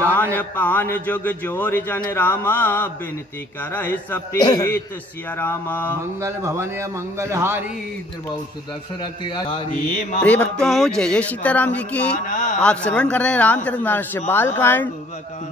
जान पान जुग जोर जन रामा, बिनती करहि सप्रीत सिया रामा। मंगल भवन मंगल हारी, दशरथ प्रिय भक्तों, जय जय सीताराम जी की। आप श्रवण कर रहे हैं रामचरितमानस बालकांड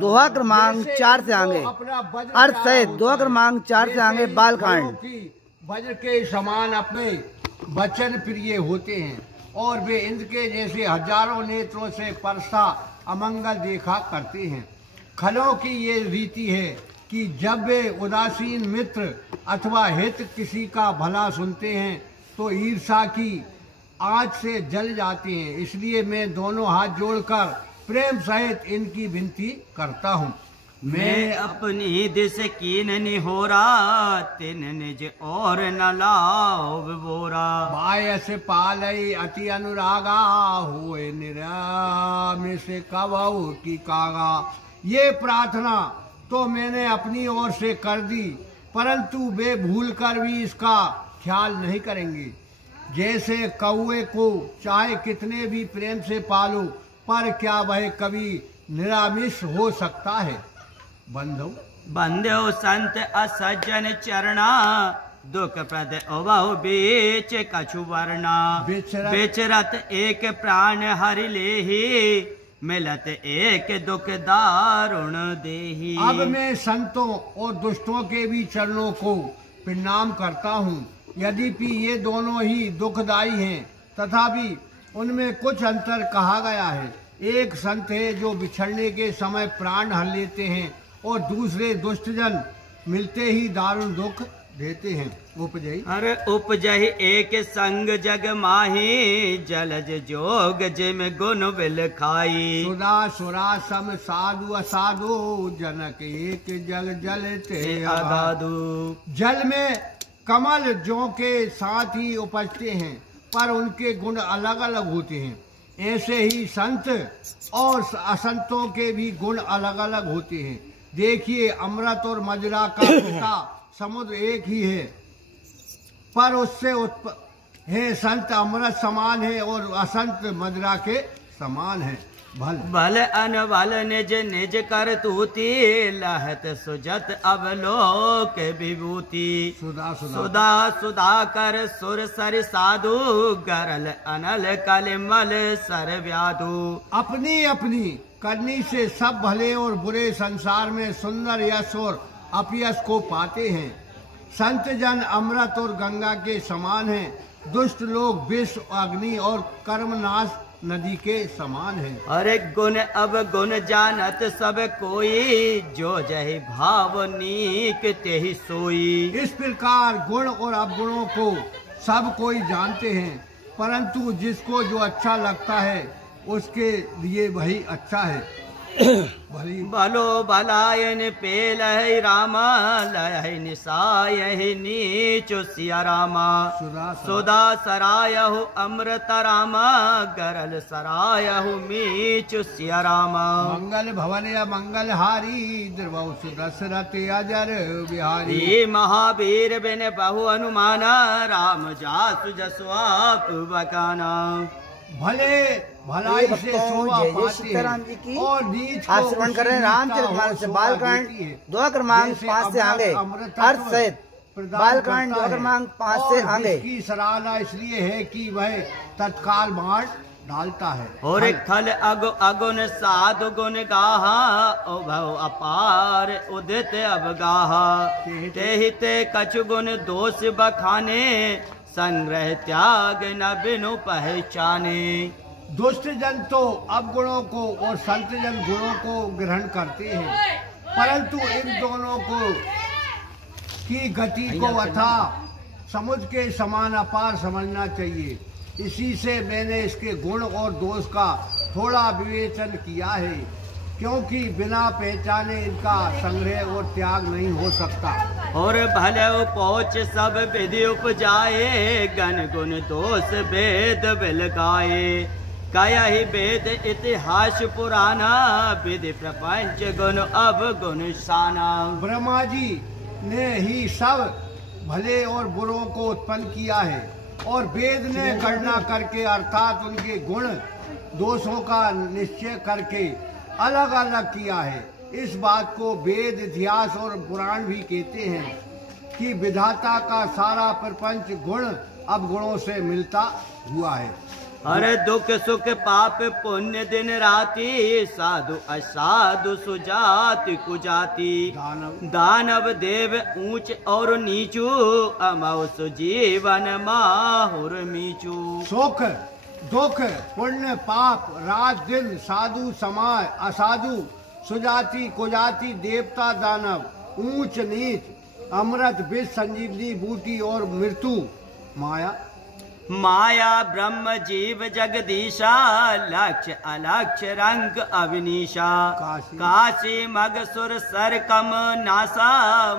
दोहा क्रमांक 4 से आगे, अर्थ सहित दोहा क्रमांक 4 से आगे बालकांड। वज्र के समान अपने वचन प्रिय होते हैं और वे इंद्र के जैसे हजारों नेत्रों से परसा अमंगल देखा करते हैं। खलों की ये रीति है कि जब वे उदासीन मित्र अथवा हित किसी का भला सुनते हैं तो ईर्षा की आग से जल जाते हैं। इसलिए मैं दोनों हाथ जोड़कर प्रेम सहित इनकी विनती करता हूँ। मैं अपनी दिस कीन निहोरा, तिन निज और न लाओ बोरा। बायस पालई अति अनुरागा, हुए निरामिष कवऊ की कागा। ये प्रार्थना तो मैंने अपनी ओर से कर दी, परंतु वे भूलकर भी इसका ख्याल नहीं करेंगे। जैसे कौए को चाहे कितने भी प्रेम से पालो, पर क्या वह कभी निरामिष हो सकता है। बंधो संत असज्जन चरणा, दुख प्रद बहु बीच कछु वर्णा। बिचरत एक प्राण हरि लेहि, मिलत एक दुख दारुण देहि। अब मैं संतों और दुष्टों के भी चरणों को प्रणाम करता हूँ। यद्यपि ये दोनों ही दुखदायी हैं, तथापि उनमें कुछ अंतर कहा गया है। एक संत है जो बिछड़ने के समय प्राण हर लेते हैं और दूसरे दुष्टजन मिलते ही दारुण दुख देते हैं। उपजई अरे उपजहि एक संग जग माही, जलज जोग जिम गुण बिल खाई। सुदा सुरा सम साधु असाधु, जनक एक जग जलते अगाधु। जल में कमल जौ के साथ ही उपजते हैं, पर उनके गुण अलग अलग होते हैं। ऐसे ही संत और असंतों के भी गुण अलग अलग होते हैं। देखिए, अमृत और मदिरा का पिता समुद्र एक ही है, पर उससे है संत अमृत समान है और असंत मदिरा के समान है। भल अनबल निज निज कर तूती, लहत सुजत अवलोक विभूति। सुधा सुधा कर सुर सर साधु, गरल अनल कलिमल सर व्याधु। अपनी अपनी करनी से सब भले और बुरे संसार में सुंदर यश और अपयश को पाते हैं। संत जन अमृत और गंगा के समान हैं। दुष्ट लोग विष, अग्नि और कर्मनाश नदी के समान है। अरे गुण अब गुण जानत सब कोई, जो जहि भाव नीक तेहि सोई। इस प्रकार गुण और अवगुणों को सब कोई जानते हैं, परंतु जिसको जो अच्छा लगता है उसके लिए वही अच्छा है। भलो भलायन पेल है रामा, लय निसाय नीच सिया रामा। सुधा सरायहु अमृत रामा, गरल सरायहु मीच सिया रामा। मंगल भवन या मंगल हारी, दशरथ अजर बिहारी। महावीर बिन बहु अनुमाना, राम जासु जसु आप बकाना। भले भलाई से शोभा पाती है और नीच आप श्रवण कर रहे हैं रामचरितमानस बालकांड दोहा क्रमांक 5 से आगे, अर्थ सहित बालकांड दोहा क्रमांक 5 से आगे। इसकी सराहना इसलिए है कि वह तत्काल बांट डालता है। और खल अगुन साधु गुण गाहा, ओ भव अपार उदित अवगाहा। तेहि ते कछु गुण दोष बखाने, संग्रह त्याग न बिनु पहचाने। दुष्ट जन तो अवगुणों को और संत जन गुणों को ग्रहण करते हैं, परंतु इन दोनों को की गति को अथाह समुद्र के समान अपार समझना चाहिए। इसी से मैंने इसके गुण और दोष का थोड़ा विवेचन किया है, क्योंकि बिना पहचाने इनका संग्रह और त्याग नहीं हो सकता। और भले पहुँच सब विधि उपजाए, गण गुण दोष वेद बिल गाए। कयहि वेद इतिहास पुराना, विधि प्रपंच गुण अब गुण शाना। ब्रह्मा जी ने ही सब भले और बुरों को उत्पन्न किया है और वेद ने गणना करके अर्थात उनके गुण दोषों का निश्चय करके अलग अलग किया है। इस बात को वेद, इतिहास और पुराण भी कहते हैं कि विधाता का सारा प्रपंच गुण अवगुणों से मिलता हुआ है। अरे दुख सुख पाप पुण्य दिन राति, साधु असाधु सुजाति कुजाति, दानव देव ऊंच और नीचू, अमौस जीवन माहुर मीचू। सुख दुख पुण्य पाप रात दिन, साधु समाज असाधु, सुजाति कुजाति, देवता दानव, ऊंच नीच, अमृत विष, संजीवनी बूटी और मृत्यु, माया। माया ब्रह्म जीव जगदीशा, लक्ष्य अलक्ष्य रंग अविनीशा, काशी मग सुर सर कम नासा,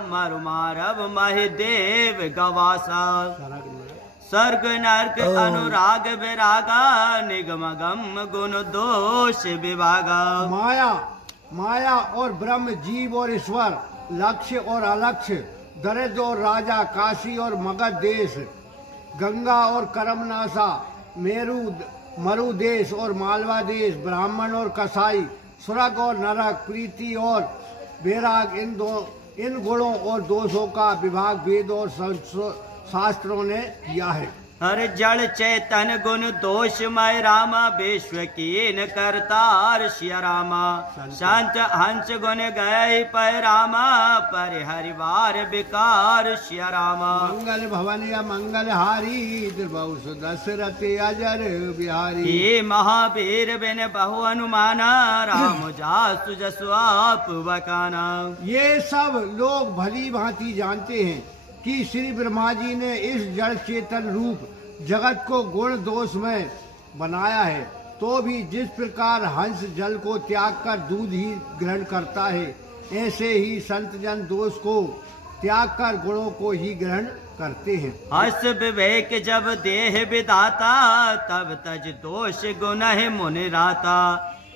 मरु मारव महिदेव गवासा, स्वर्ग नरक अनुराग विरागा, निगम गम गुण दोष विभागा। माया और ब्रह्म जीव और ईश्वर, लक्ष्य और अलक्ष्य, दरिद्र और राजा, काशी और मगध देश, गंगा और करमनासा, मरु देश और मालवा देश, ब्राह्मण और कसाई, स्वर्ग और नरक, प्रीति और वैराग, इन गुणों और दोषों का विभाग वेद और शास्त्रों ने किया है। हर जड़ चैतन गुण दोषमय रामा, विश्व कीन करतार शिया रामा, संत हंस गुण गए पै रामा, परिहरिवार विकार शिया रामा। मंगल भवन या मंगल हारी, द्रवसु दशरथ अजर बिहारी, ये महावीर बिन बहु अनुमाना, राम जासु जसु आप बकाना। ये सब लोग भली भांति जानते हैं कि श्री ब्रह्मा जी ने इस जड़ चेतन रूप जगत को गुण दोष में बनाया है, तो भी जिस प्रकार हंस जल को त्याग कर दूध ही ग्रहण करता है, ऐसे ही संत जन दोष को त्याग कर गुणों को ही ग्रहण करते हैं। हस विवेक जब देह विदाता, तब तज दोष गुण है मुनि राता,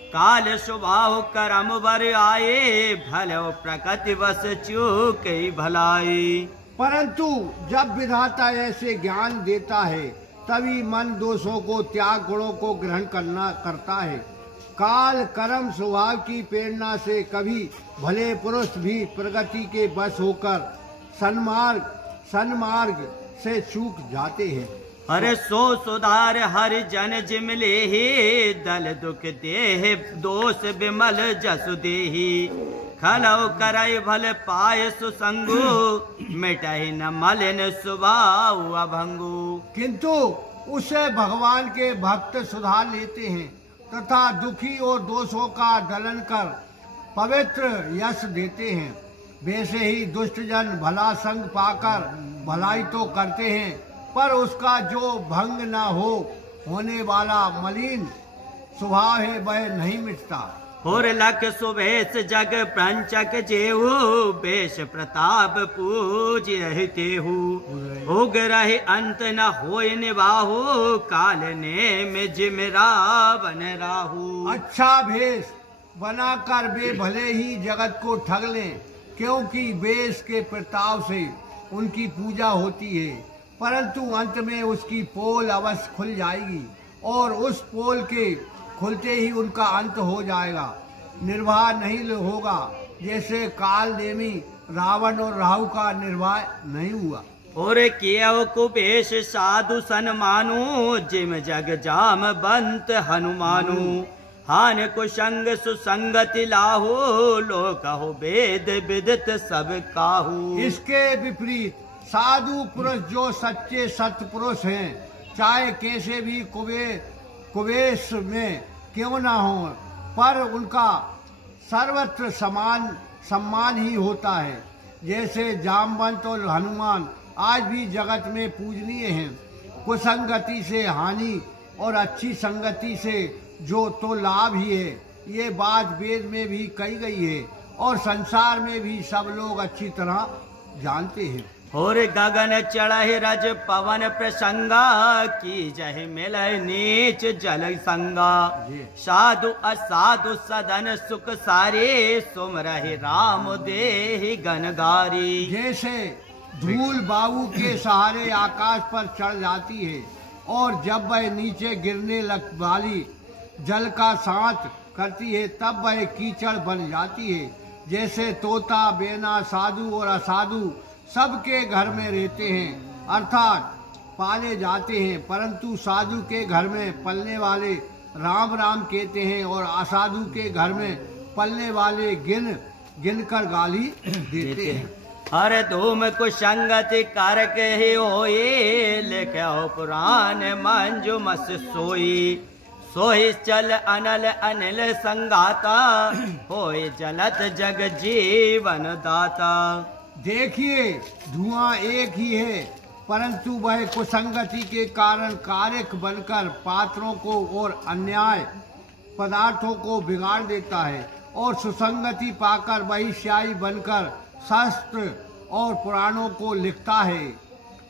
काल स्वभाव करम वर आए, भलो प्रकृति वश चूक भलाई। परंतु जब विधाता ऐसे ज्ञान देता है, तभी मन दोषों को त्याग गुणों को ग्रहण करता है। काल कर्म स्वभाव की प्रेरणा से कभी भले पुरुष भी प्रगति के बस होकर सन्मार्ग से चूक जाते हैं। हरे सो सुधार हर जन जिमले ही, दल दुख देह दोष विमल जसु देही, खलौ करय भल पाय सुसंगु, मिटहि न मलिन स्वभाव अभंगु। किंतु उसे भगवान के भक्त सुधार लेते हैं तथा दुखी और दोषों का दलन कर पवित्र यश देते हैं। वैसे ही दुष्ट जन भला संग पाकर भलाई तो करते हैं, पर उसका जो भंग न होने वाला मलिन स्वभाव है वह नहीं मिटता। और लख सुभेश जग प्रंचक जेहू, बेश प्रताप पूज रहते उग रहे अंत न होय निवाहू, काल ने में जिम रावण राहू। अच्छा भेष बनाकर वे भले ही जगत को ठग लें, क्योंकि बेश के प्रताप से उनकी पूजा होती है, परंतु अंत में उसकी पोल अवश्य खुल जाएगी और उस पोल के खुलते ही उनका अंत हो जाएगा, निर्वाह नहीं होगा, जैसे काल नेमी रावण और राहु का निर्वाह नहीं हुआ। और कियो कुबेश साधु सन्मानु, जिम जग जाम बंत हनुमानु, हान कुसंग सुसंगति लाहू, लोक हो वेद विदित सब काहू। इसके विपरीत साधु पुरुष जो सच्चे सत्पुरुष हैं, चाहे कैसे भी कुबेश में क्यों ना हो, पर उनका सर्वत्र सम्मान ही होता है। जैसे जामवंत और हनुमान आज भी जगत में पूजनीय हैं। कुसंगति से हानि और अच्छी संगति से जो तो लाभ ही है, ये बात वेद में भी कही गई है और संसार में भी सब लोग अच्छी तरह जानते हैं। और गगन चढ़े रज पवन प्रसंगा, की जय मिल नीच जल संगा, साधु असाधु सदन सुख सारे, सुम रहे राम देहि गनगारी। जैसे धूल बाबू के सहारे आकाश पर चढ़ जाती है और जब वह नीचे गिरने लग वाली जल का साथ करती है तब वह कीचड़ बन जाती है। जैसे तोता, बेना, साधु और असाधु सबके घर में रहते हैं, अर्थात पाले जाते हैं, परंतु साधु के घर में पलने वाले राम राम कहते हैं और असाधु के घर में पलने वाले गिन कर गाली देते हैं। हर धूम कुसंगति करक ही होई, लिखो पुराण मंजू मस सोई। सोई चल अनल अनिल संगाता, होए जलत जग जीवन दाता। देखिए धुआं एक ही है, परंतु वह कुसंगति के कारण कारक बनकर पात्रों को और अन्याय पदार्थों को बिगाड़ देता है, और सुसंगति पाकर वही स्याही बनकर शास्त्र और पुराणों को लिखता है।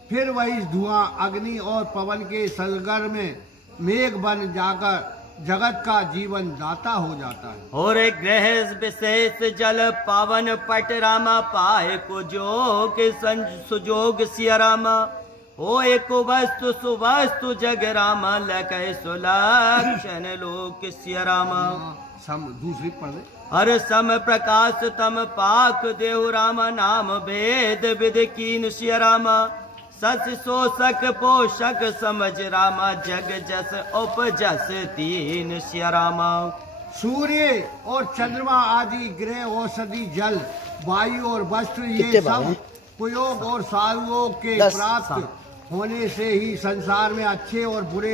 फिर वही धुआं अग्नि और पवन के सरगर में मेघ बन जाकर जगत का जीवन दाता हो जाता है। और ग्रह विशेष जल पावन पट रामा, पाए को जोग सुजोग सिया रामा। हो एक वस्तु सुवस्तु जग रामा, लकै सुलक्षण लोक सिया रामा। सम दूसरी पढ़ दे। हर सम प्रकाश तम पाक देव रामा, नाम वेद विद कीन सिया रामा। सच शोषक पोषक समझ रामा, जग जस उपजस तीन सिया रामा। सूर्य और चंद्रमा आदि ग्रह, औषधि, जल, वायु और वस्त्र ये सब कुयोग और साधुओं के प्राप्त होने से ही संसार में अच्छे और बुरे